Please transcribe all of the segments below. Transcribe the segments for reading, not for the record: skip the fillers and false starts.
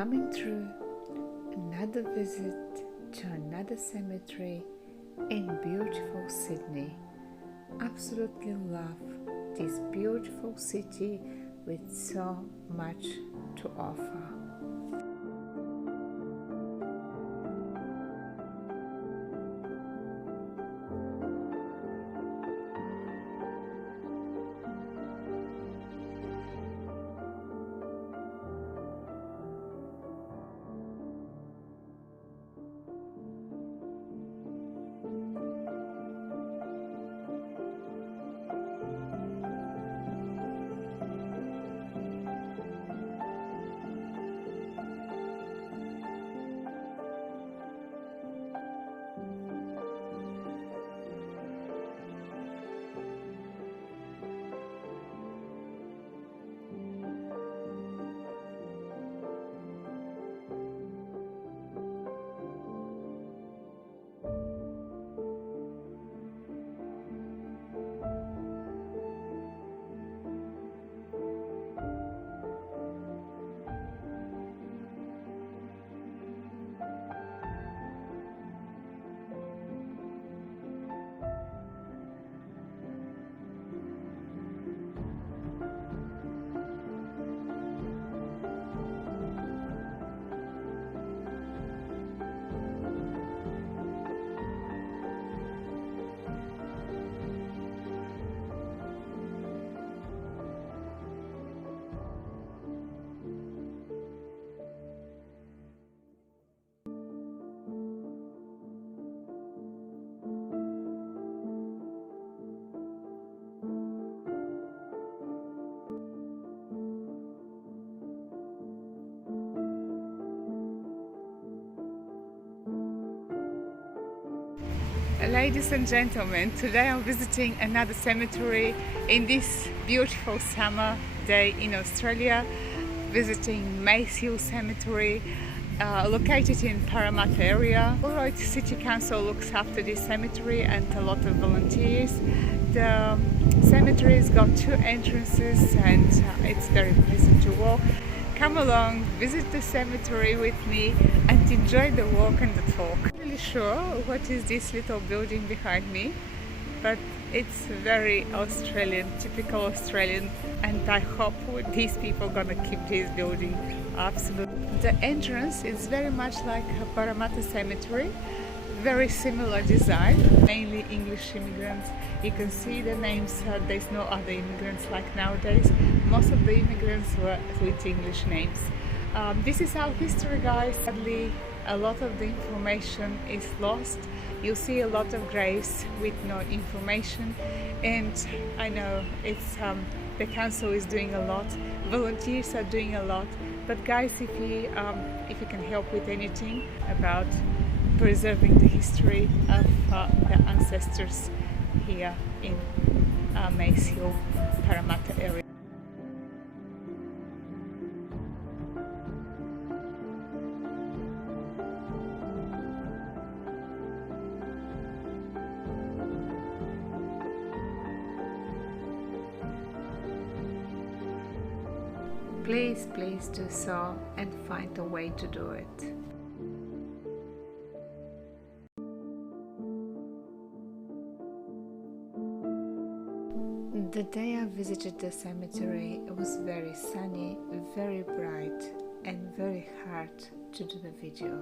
coming through another visit to another cemetery in beautiful Sydney. Absolutely love this beautiful city with so much to offer. Ladies and gentlemen, today I'm visiting another cemetery in this beautiful summer day in Australia, visiting Mace Hill Cemetery, located in Parramatta area. Alright, City Council looks after this cemetery and a lot of volunteers. The cemetery's got two entrances and it's very pleasant to walk. Come along, visit the cemetery with me and enjoy the walk and the talk. I'm not really sure what is this little building behind me, but it's very Australian, typical Australian, and I hope these people are gonna keep this building. Absolutely. The entrance is very much like a Parramatta Cemetery, very similar design, mainly English immigrants. You can see the names, there's no other immigrants like nowadays. Most of the immigrants were with English names. This is our history, guys. Sadly, a lot of the information is lost. You'll see a lot of graves with no information, and I know it's the council is doing a lot, volunteers are doing a lot, but guys, if you can help with anything about preserving the history of the ancestors here in Mace Hill, Parramatta area. Please do so and find a way to do it. The day I visited the cemetery, it was very sunny, very bright and very hard to do the video.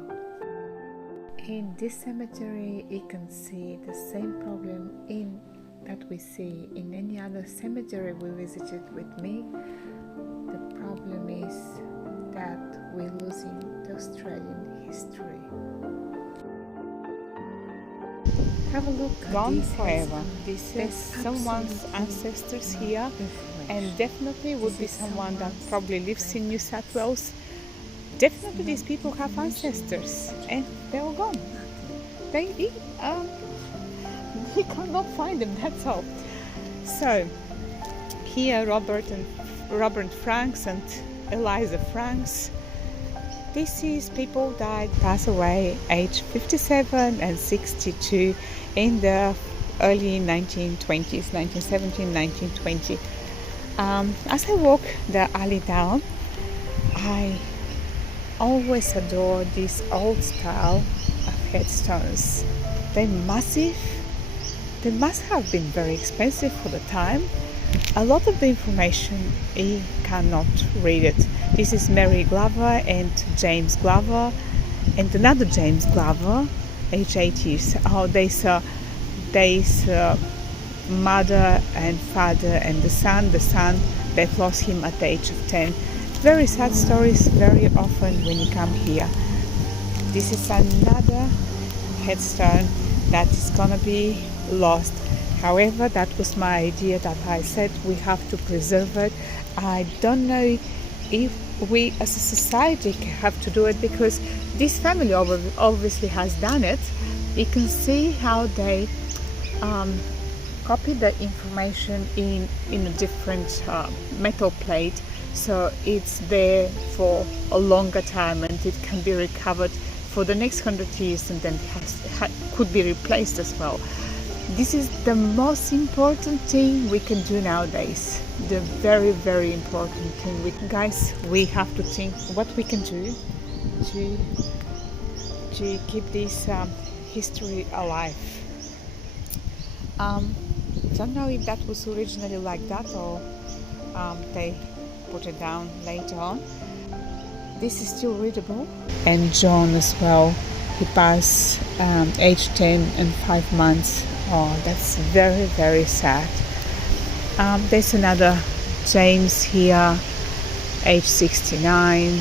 In this cemetery you can see the same problem that we see in any other cemetery we visited with me. The problem is that we're losing the Australian history. Have a look. Gone forever. This is someone's ancestors here, and definitely would be someone that probably lives in New South Wales. Definitely these people have ancestors and they're all gone. You cannot find them, that's all. So here Robert Franks and Eliza Franks. This is people that pass away age 57 and 62 in the early 1920s, 1917, 1920. As I walk the alley down, I always adore this old style of headstones. They're massive. They must have been very expensive for the time. A lot of the information he cannot read it. This is Mary Glover and James Glover and another James Glover, age 80s. Oh, there's mother and father and the son. The son, they've lost him at the age of 10. Very sad stories very often when you come here. This is another headstone that is gonna be lost. However, that was my idea, that I said we have to preserve it. I don't know if we as a society have to do it, because this family obviously has done it. You can see how they copy the information in a different metal plate, so it's there for a longer time and it can be recovered for the next 100 years, and then could be replaced as well. This is the most important thing we can do nowadays. The very, very important thing. Guys, we have to think what we can do to keep this history alive. Don't know if that was originally like that, or they put it down later on. This is still readable. And John as well, he passed age 10 and 5 months. Oh, that's very, very sad. There's another James here, age 69,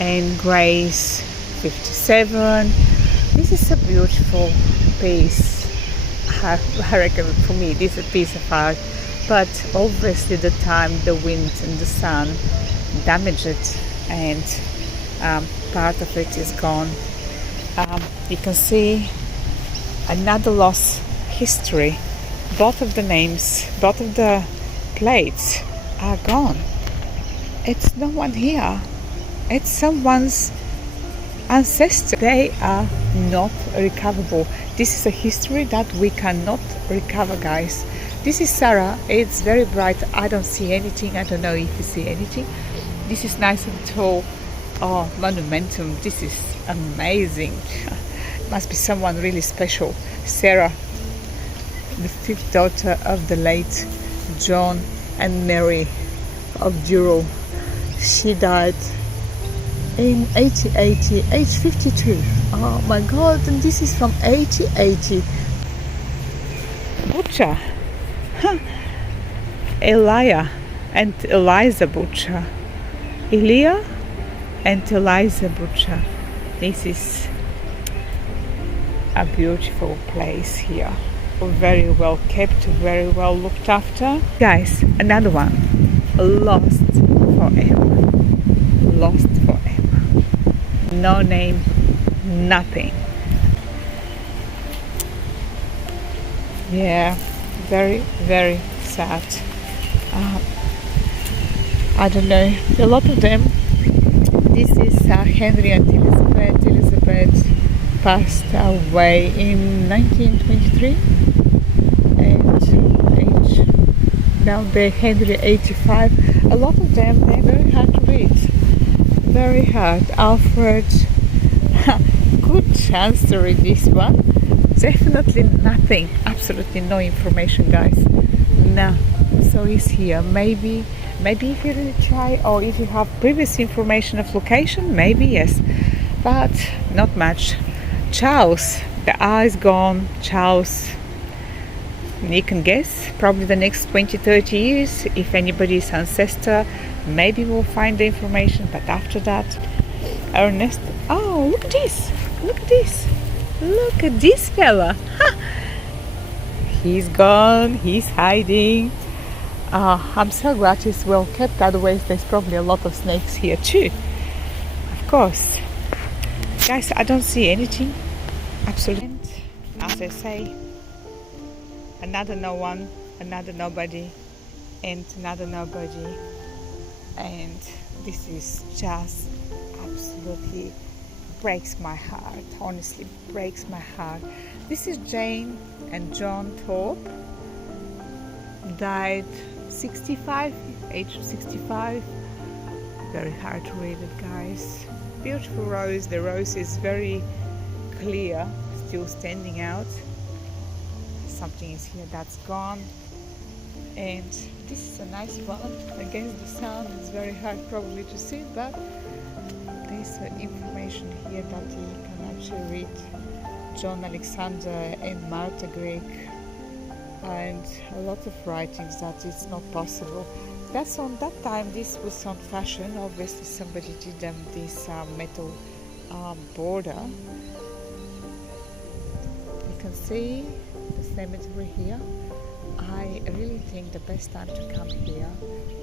and Grace, 57. This is a beautiful piece. I reckon for me this is a piece of art, but obviously the time, the wind and the sun damaged it, and part of it is gone. You can see another lost history. Both of the names, both of the plates are gone. It's no one here. It's someone's ancestor. They are not recoverable. This is a history that we cannot recover, guys. This is Sarah. It's very bright. I don't see anything. I don't know if you see anything. This is nice and tall. Oh, monumentum. This is amazing. Must be someone really special. Sarah, the fifth daughter of the late John and Mary of Durrell. She died in 1880, age 52. Oh my God, and this is from 1880. Butcher. Elia and Eliza Butcher. Elia and Eliza Butcher. This is a beautiful place here. Very well kept, very well looked after. Guys, another one. Lost forever. Lost forever. No name, nothing. Yeah, very, very sad. I don't know, a lot of them. This is Henry and Elizabeth. Elizabeth passed away in 1923, and age down there, Henry 85. A lot of them, they're very hard to read. Very hard. Alfred, good chance to read this one. Definitely nothing, absolutely no information, guys. No. So he's here. Maybe if you really try, or if you have previous information of location, maybe yes, but not much. Charles, the eye is gone. Charles, you can guess, probably the next 20-30 years, if anybody's ancestor, maybe we'll find the information, but after that, Ernest. Oh, look at this, look at this, look at this fella. He's gone, he's hiding. I'm so glad he's well kept, otherwise there's probably a lot of snakes here too, of course. Guys, I don't see anything, absolutely. As I say, another no one, another nobody, and another nobody, and this is just absolutely breaks my heart, honestly breaks my heart. This is Jane and John Thorpe. Died 65, age 65. Very hard to read it, guys. Beautiful rose. The rose is very clear, still standing out. Something is here that's gone. And this is a nice one against the sun. It's very hard probably to see, but there's information here that you can actually read. John Alexander and Martha Greek, and a lot of writings that it's not possible. That's on that time. This was on fashion. Obviously, somebody did them this metal border. You can see the cemetery here. I really think the best time to come here,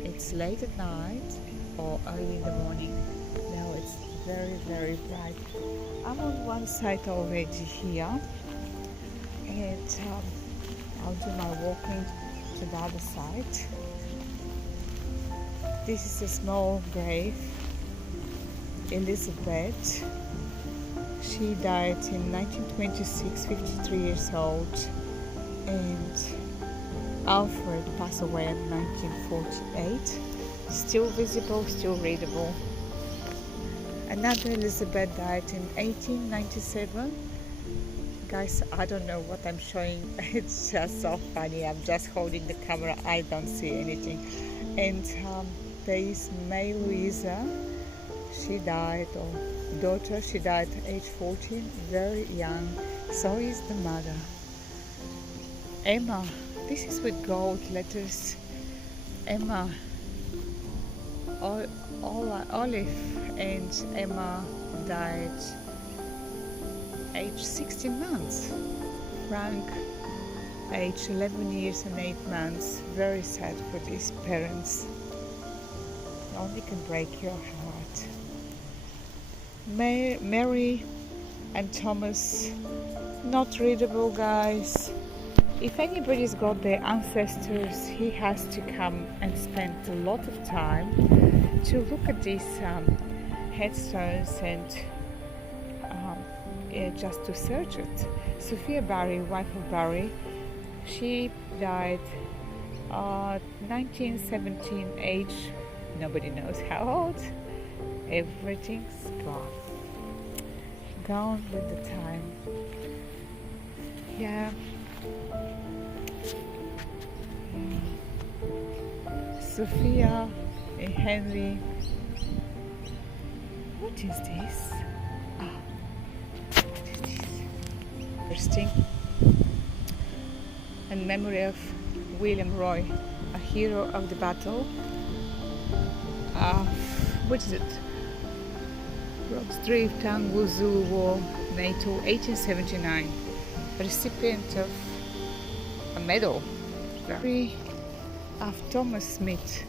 it's late at night or early in the morning. Now it's very, very bright. I'm on one side already here, and I'll do my walking to the other side. This is a small grave. Elizabeth. She died in 1926, 53 years old, and Alfred passed away in 1948. Still visible, still readable. Another Elizabeth died in 1897. Guys, I don't know what I'm showing. It's just so funny. I'm just holding the camera. I don't see anything. And there is May Louisa. She died, or daughter, she died at age 14, very young. So is the mother. Emma. This is with gold letters. Emma. Olive and Emma died age 16 months. Frank, age 11 years and 8 months. Very sad for these parents. Only can break your heart. Mary and Thomas, not readable, guys. If anybody's got their ancestors, he has to come and spend a lot of time to look at these headstones and just to search it. Sophia Barry, wife of Barry, she died 1917, age nobody knows how old. Everything's gone with the time. Yeah. Sophia and Henry. What is this? What is this? Interesting. In memory of William Roy, a hero of the battle. What is it? Rock's Drift, Tango Zulu War, NATO, 1879. Recipient of a medal. Of Thomas Smith,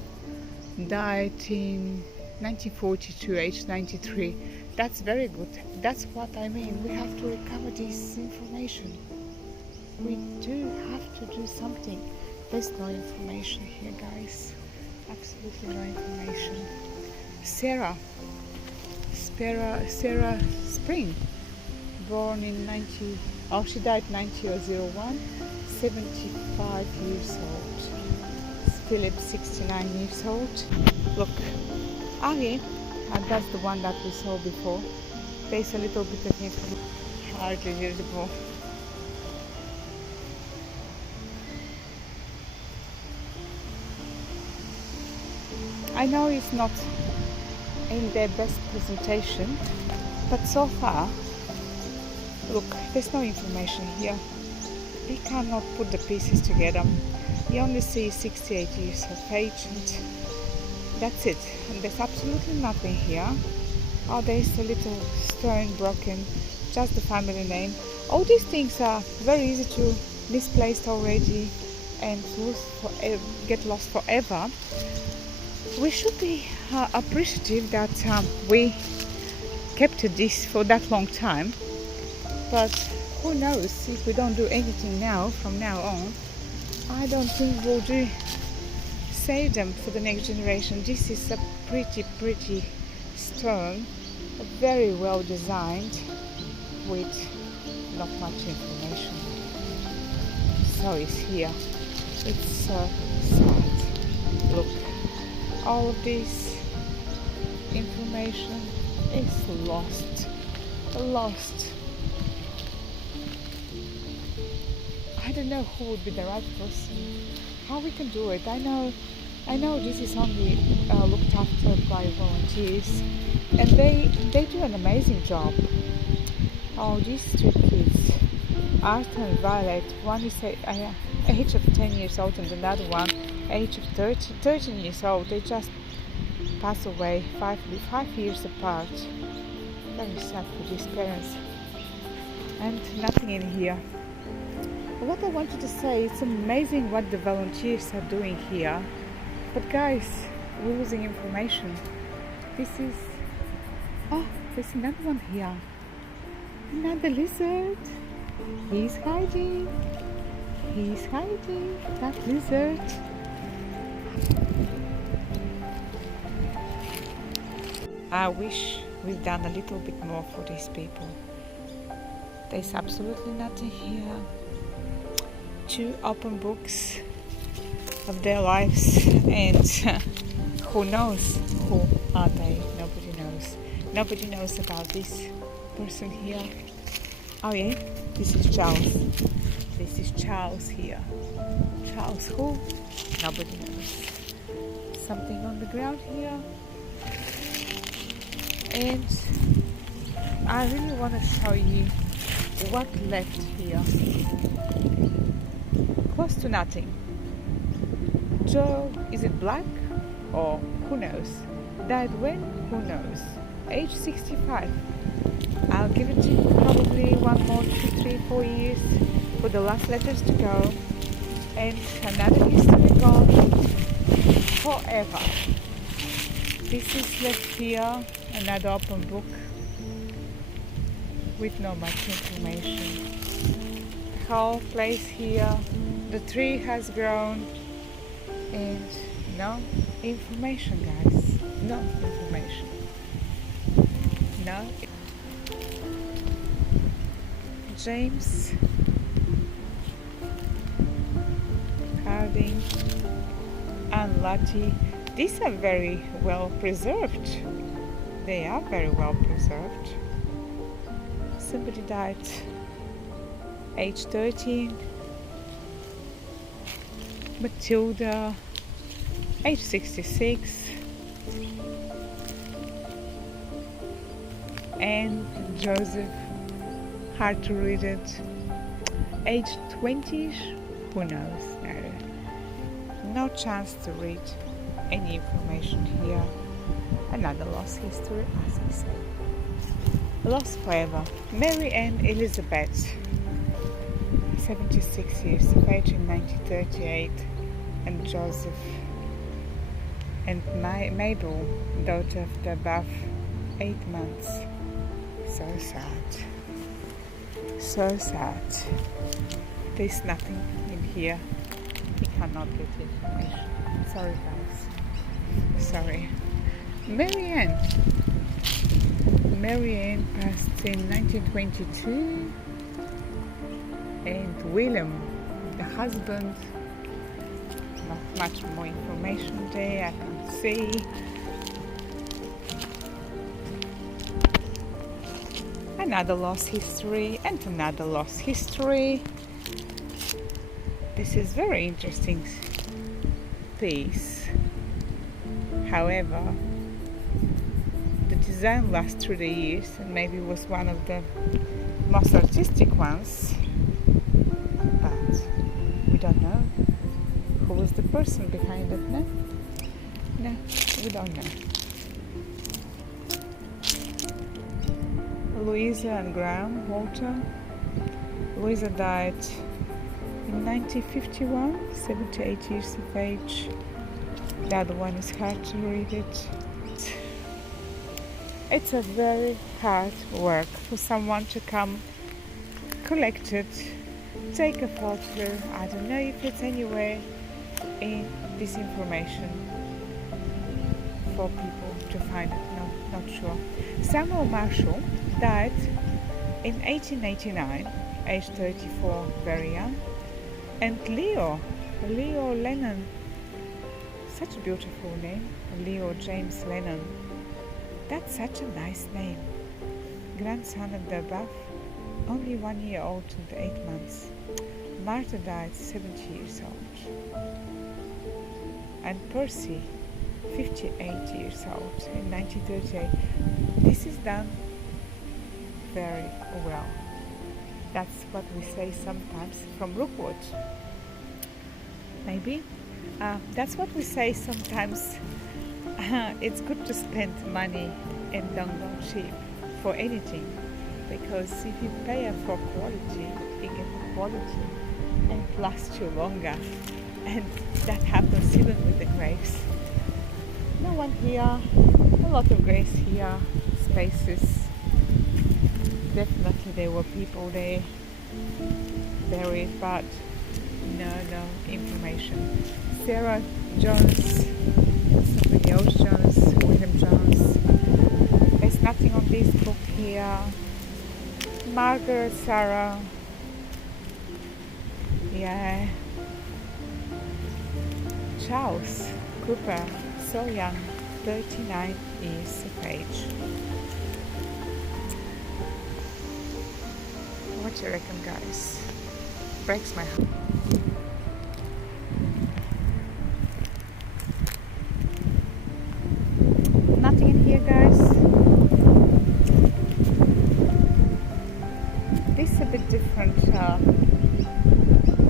died in 1942, age 93. That's very good. That's what I mean. We have to recover this information. We do have to do something. There's no information here, guys. Absolutely no information. Sarah Spring, born in she died 9001, 75 years old. Philip, 69 years old. Look, Ali, and that's the one that we saw before. There's a little bit of information, hardly visible. I know it's not in their best presentation, but so far, look, there's no information here. We cannot put the pieces together. You only see 68 years of age, and that's it. And there's absolutely nothing here. Oh, there's a little stone broken, just the family name. All these things are very easy to misplaced already and get lost forever. We should be appreciative that we kept this for that long time, but who knows, if we don't do anything now, from now on, I don't think we'll save them for the next generation. This is a pretty stone, very well designed, with not much information. So it's here. It's so sad. Look, all of this information, is lost. Lost. I don't know who would be the right person. How we can do it. I know this is only looked after by volunteers, and they do an amazing job. Oh, these two kids, Art and Violet, one is age of 10 years old and another one age of 13 years old. They just passed away 5 years apart. Very sad for these parents. And nothing in here. What I wanted to say, it's amazing what the volunteers are doing here. But guys, we're losing information. There's another one here. Another lizard. He's hiding. That lizard. I wish we've done a little bit more for these people. There's absolutely nothing here. 2 open books of their lives, and who knows who are they? Nobody knows. Nobody knows about this person here. Oh yeah, this is Charles. This is Charles here. Charles who? Nobody knows. Something on the ground here. And I really want to show you what left here. Close to nothing. Joe, is it black? Or who knows? Died when? Who knows? Age 65. I'll give it to you probably 1 more, 2, 3, 4 years for the last letters to go. And another history gone forever. This is left here, another open book with not much information. The whole place here, the tree has grown, and no information, guys. No information. No. James Harding and Lottie. These are very well preserved. They are very well preserved. Somebody died age 13. Matilda, age 66. And Joseph, hard to read it, age 20ish, who knows? No chance to read any information here. Another lost history, as I say. Lost forever. Mary Ann Elizabeth, 76 years of age in 1938, and Joseph and Mabel, daughter of the above 8 months. So sad. So sad. There's nothing in here. We cannot get information. Sorry guys. Sorry. Mary Ann passed in 1922, and William, the husband, not much more information there, I can't see. Another lost history and another lost history. This is very interesting piece. However, the design lasts through the years and maybe was one of the most artistic ones, but we don't know who was the person behind it. No, we don't know. Louisa and Graham Walter. Louisa died in 1951, 78 years of age. The other one is hard to read it. It's a very hard work for someone to come, collect it, take a photo. I don't know if it's anywhere in this information for people to find it. No, not sure. Samuel Marshall died in 1889, age 34, very young. And Leo Lennon, such a beautiful name, Leo James Lennon, That's such a nice name. Grandson of the above, only 1 year old and 8 months. Martha died 70 years old. And Percy, 58 years old in 1938. This is done very well. That's what we say sometimes from Rookwood. Maybe that's what we say sometimes. It's good to spend money and don't go cheap for anything, because if you pay for quality, you get the quality and it lasts you longer. And that happens even with the grapes. No one here, a lot of grapes here, spaces. Definitely there were people there buried, but no information. Sarah Jones, somebody else Jones, William Jones. There's nothing on this book here. Margaret, Sarah. Yeah. Charles Cooper, so young, 39 years of age. What you reckon, guys? Breaks my heart. Nothing in here, guys. This is a bit different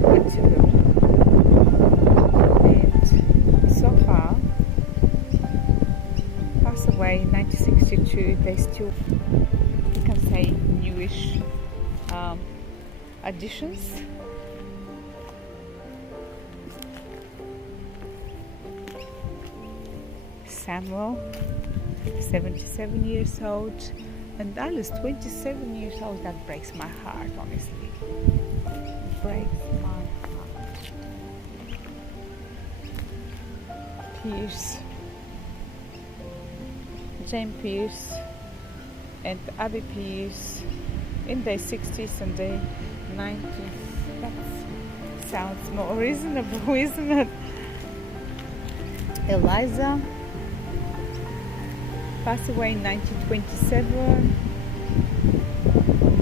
material. And so far, passed away in 1962. They still, you can say, newish additions. Samuel, 77 years old, and Alice, 27 years old. That breaks my heart, honestly. It breaks my heart. Pierce, Jane Pierce, and Abby Pierce in their 60s and their 90s. That sounds more reasonable, isn't it? Eliza passed away in 1927.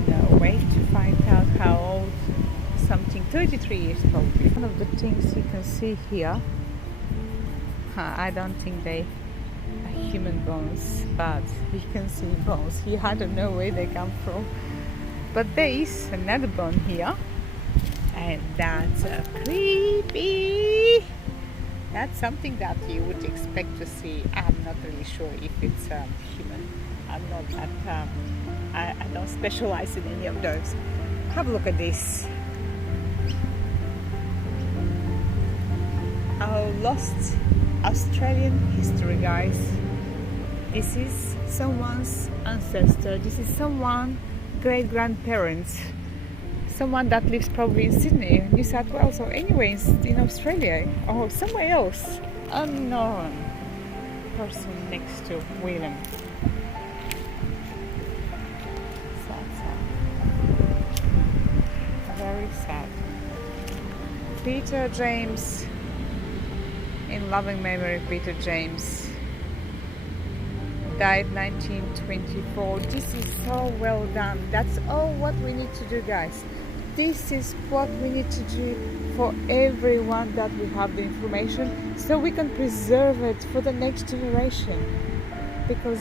No way to find out how old. Something 33 years probably. One of the things you can see here, I don't think they are human bones, but you can see bones here. I don't know where they come from, but there is another bone here, and that's creepy. That's something that you would expect to see. I'm not really sure if it's human. I'm not that. I don't specialize in any of those. Have a look at this. Our lost Australian history, guys. This is someone's ancestor. This is someone's great-grandparents. Someone that lives probably in Sydney, New South Wales, or anywhere in Australia, or somewhere else. Unknown person next to William. Sad. Very sad. Peter James, in loving memory, Peter James, died 1924. This is so well done. That's all what we need to do, guys. This is what we need to do for everyone, that we have the information so we can preserve it for the next generation, because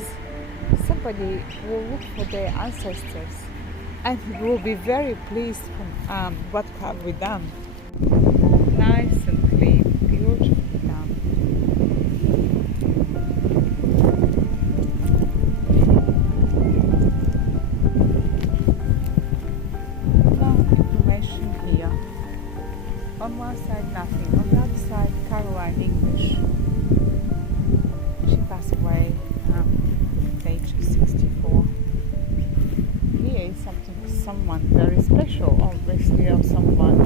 somebody will look for their ancestors and will be very pleased from what have we done. Nice and clean, beautifully done. On one side nothing, on the other side Caroline English. She passed away at the age of 64. Here is someone very special, obviously, or someone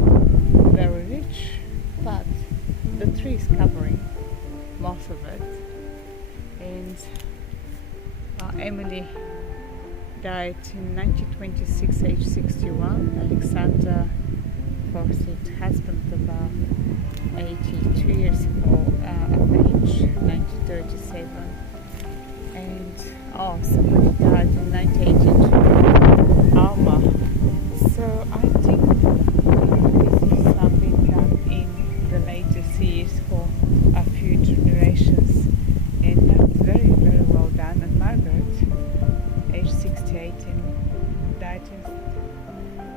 very rich, but the tree is covering most of it. And Emily died in 1926, age 61. Alexander Forsyth, husband, about 82 years ago, of age, 1937. And Oh, somebody died in 1982. Alma. So I think this is something done in the latest years for a few generations, and that's very, very well done. And Margaret, age 68, died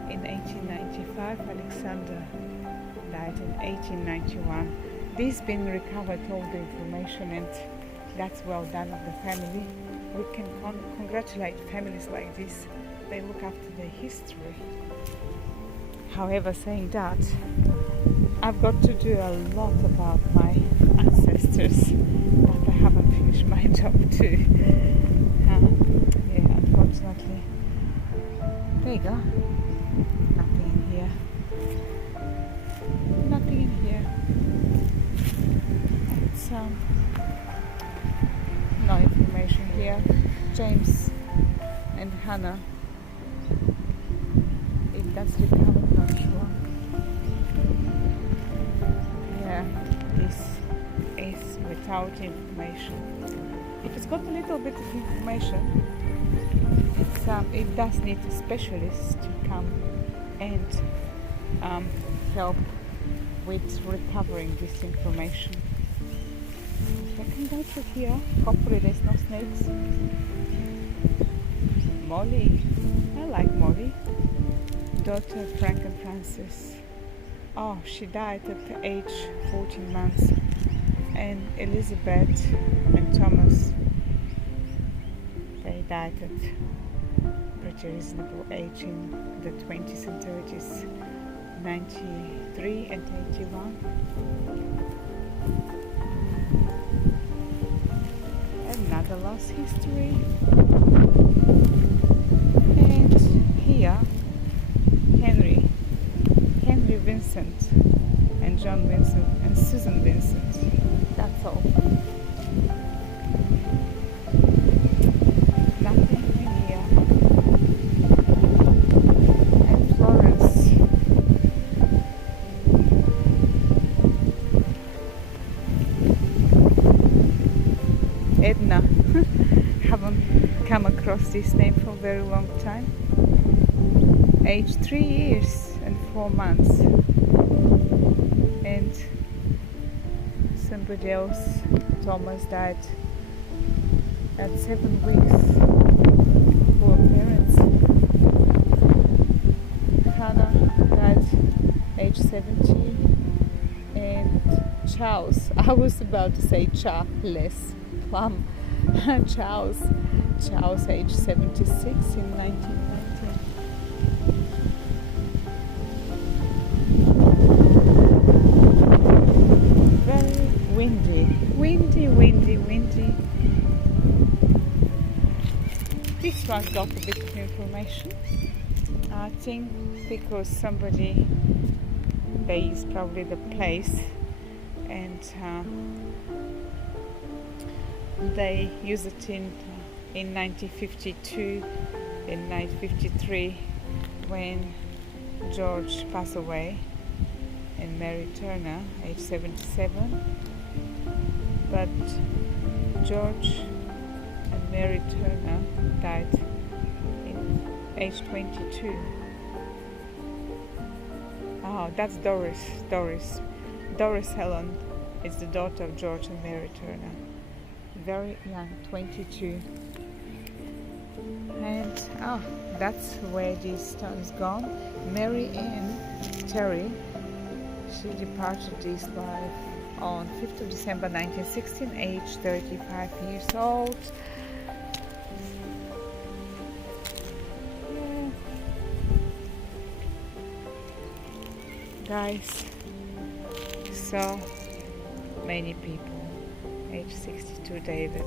in 1895. Alexander died in 1891. This been recovered all the information, and that's well done of the family. We can congratulate families like this. They look after their history. However, saying that, I've got to do a lot about my ancestors, but I haven't finished my job too. Yeah, unfortunately. There you go. Nothing in here. Nothing in here. It's no information here. James and Hannah. If that's recovered, not sure. Yeah, this is without information. If it's got a little bit of information, it does need a specialist to come and help with recovering this information. If I can go through here, hopefully there's no snakes. Molly, I like Molly. Daughter of Frank and Francis. Oh, she died at the age 14 months. And Elizabeth and Thomas, they died at pretty reasonable age in the 20s and 30s, 93 and 81. Another lost history. And here, Henry Vincent and John Vincent and Susan Vincent. That's all. Nothing in here. And Florence. Edna. Haven't come across this name for a very long time. Age 3 years and 4 months. And somebody else, Thomas, died at 7 weeks. Poor parents. Hannah died age 17. And Charles, I was about to say Charles Plum. Charles age 76 in 1990. Windy. This one's got a bit of information. I think because somebody, they use probably the place, and they use it in 1952, in 1953, when George passed away, and Mary Turner, age 77. But George and Mary Turner died in age 22. Oh, that's Doris. Doris Helen is the daughter of George and Mary Turner. Very young, 22. And that's where this stone's gone. Mary Ann Terry, she departed this life on 5th of December 1916, age 35 years old. Yeah. Guys, so many people. Age 62, David.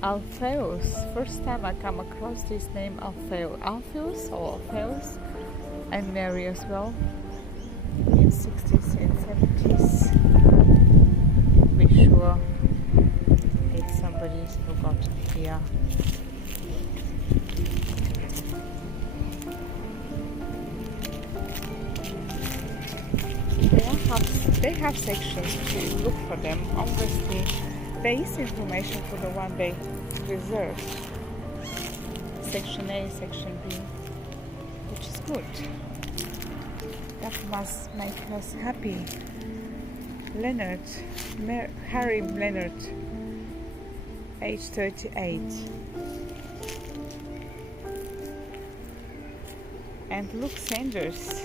Alpheus, first time I come across this name, Alpheus or Alpheus, and Mary as well, in 60s and 70s. Be sure it's somebody's forgotten here. There are huts they have sections to look for them. Obviously, there is information for the one they reserved. Section A, Section B, which is good. That must make us happy. Leonard, Harry Leonard, age 38. And Luke Sanders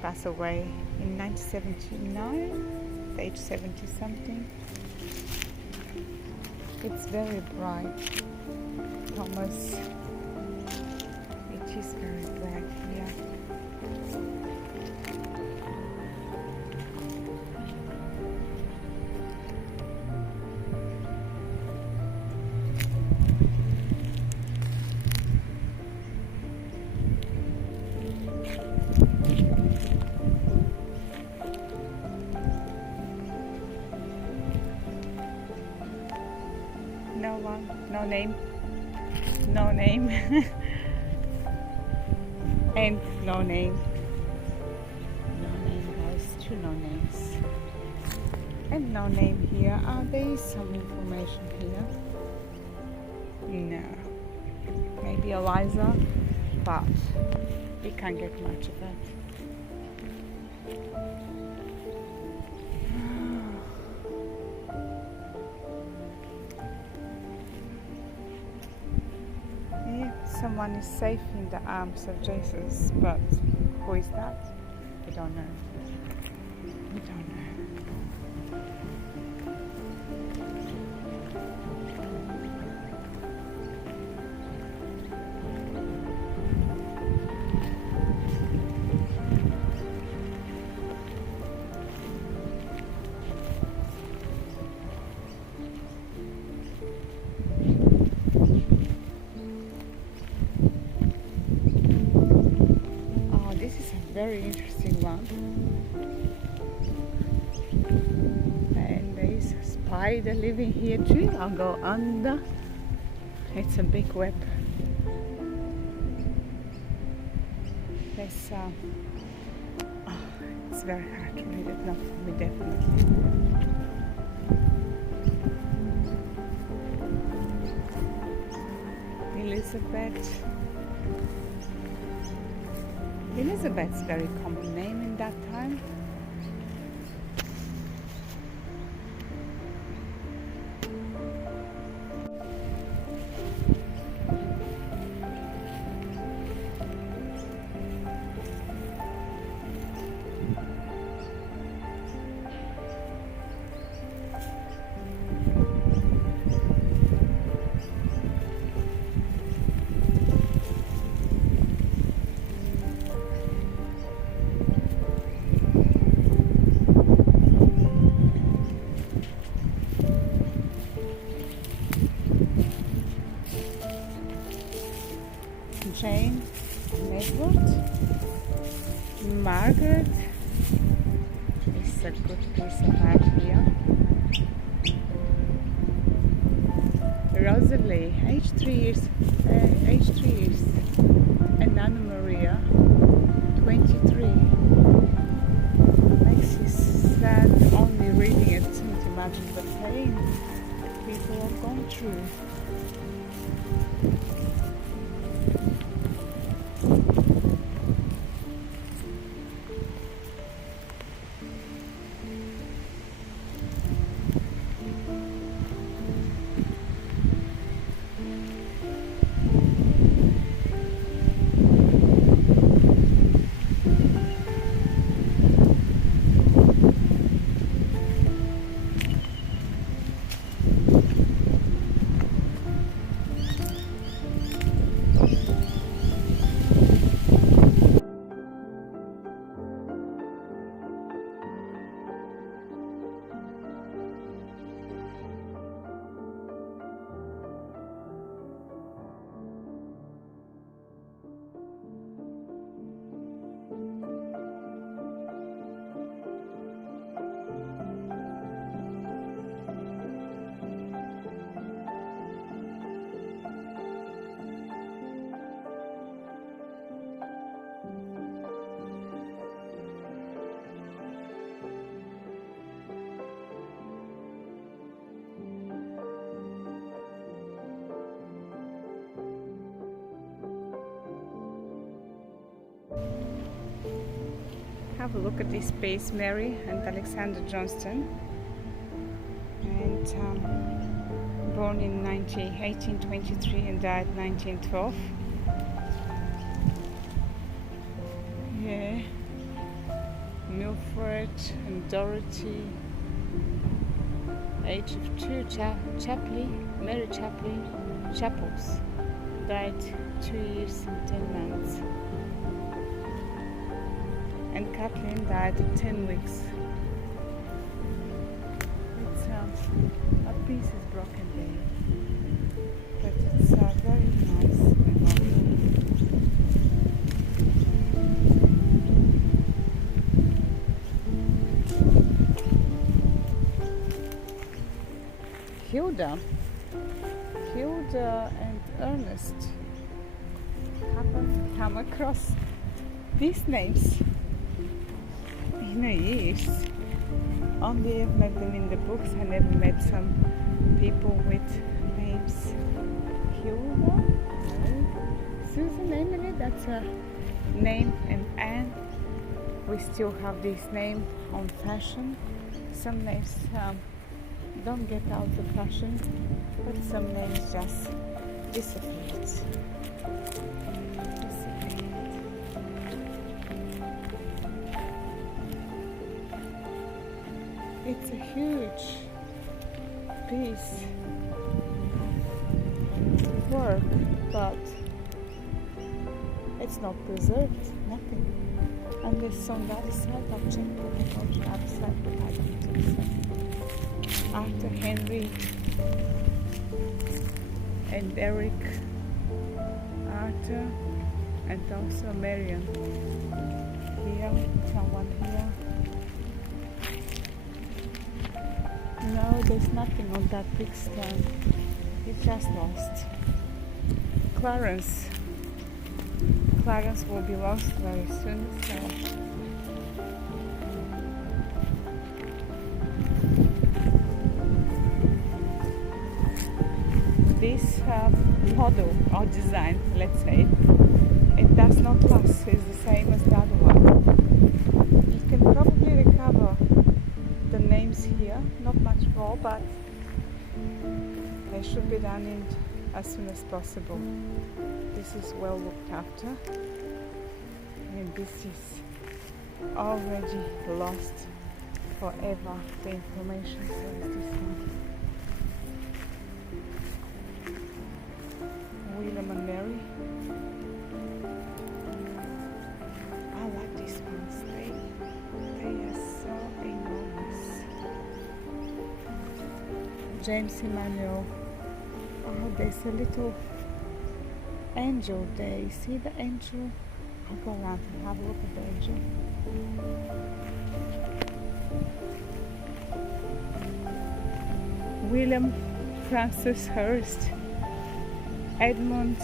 passed away in 1979, age 70 something. It's very bright. Thomas, it is very bright here. No one, no name. No name. And no name. No name, guys. Two no names. And no name here. There is some information here. No. Maybe Eliza, but we can't get much of that. Someone is safe in the arms of Jesus, but who is that? We don't know. We don't know. Very interesting one. And there is a spider living here too. I'll go under. It's a big web. There's it's very hard to read it, not for me definitely. Elizabeth. Elizabeth's a very common name in that time. Jane, Edward, Margaret. This is a good piece of art here. Rosalie, age 3 years. And Anna Maria, 23. Makes you sad only reading it to imagine the pain people have gone through. have a look at this piece, Mary and Alexander Johnston, and born in 1823 and died 1912. Yeah, Milford and Dorothy, age of 2, Mary Chapels, died 2 years and 10 months. And Kathleen died at 10 weeks. It's a piece is broken there, but it's very nice memorial. Hilda and Ernest haven't come across these names in years. Only I've met them in the books. I never met some people with names. Hilda, no. Susan, Emily, that's a name, and Anne. We still have this name on fashion. Some names don't get out of fashion, but some names just disappeared. It's a huge piece of work, but it's not preserved, nothing. Unless on the other side, I'll check on the other side, but I don't think so. After Henry and Eric, Arthur, and also Marion. Here, someone here. No, there's nothing on that big stone. It's just lost. Clarence will be lost very soon, so this model or design, let's say, it does not last. It's the same as the other one. You can probably recover the names here, not much more, but they should be done in as soon as possible. This is well looked after, and this is already lost forever, the information. So is this one. William and Mary. I like these ones. They are so enormous. James Emmanuel. Oh, there's a little angel there. You see the angel? I'll go around and have a look at the angel. William Francis Hurst. Edmund,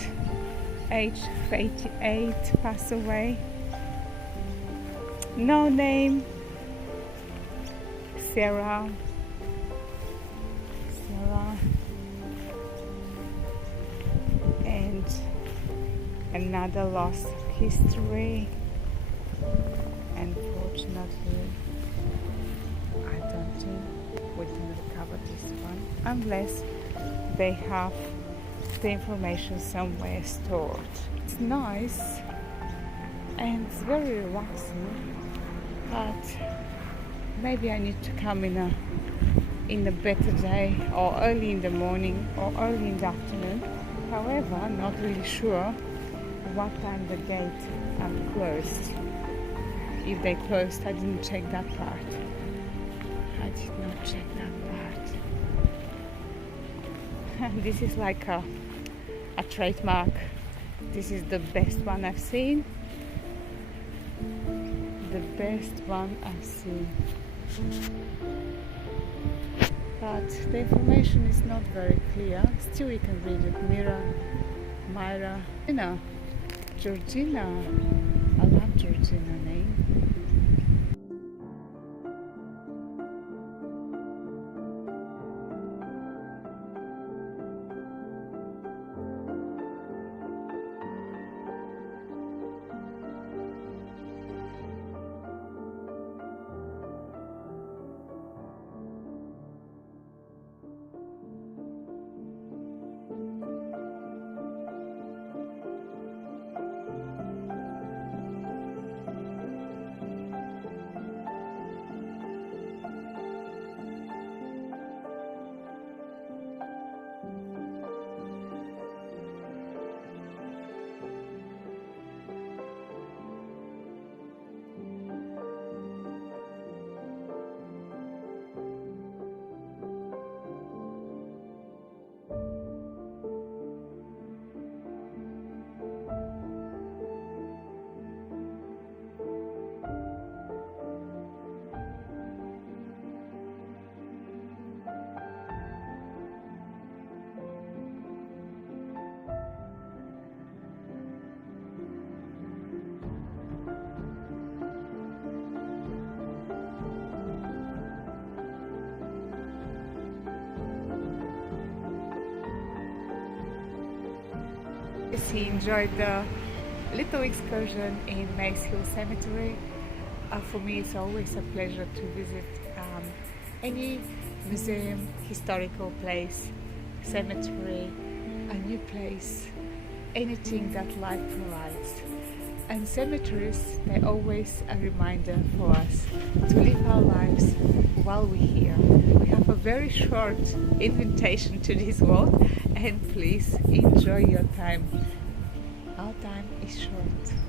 age 88, passed away. No name. Sarah. And another lost history. Unfortunately, I don't think we can recover this one unless they have the information somewhere stored. It's nice and it's very relaxing, but maybe I need to come in a better day, or early in the morning or early in the afternoon. However, I'm not really sure what time the gate are closed. If they closed, I didn't check that part. I did not check that part. This is like a trademark. This is the best one I've seen. The best one I've seen. But the information is not very clear. Still you can read it. Myra, Georgina. I love Georgina name. Yes, he enjoyed the little excursion in Mace Hill Cemetery. For me, it's always a pleasure to visit any museum, historical place, cemetery, a new place, anything that life provides. And cemeteries, they're always a reminder for us to live our lives while we're here. We have a very short invitation to this world, and please enjoy your time. Our time is short.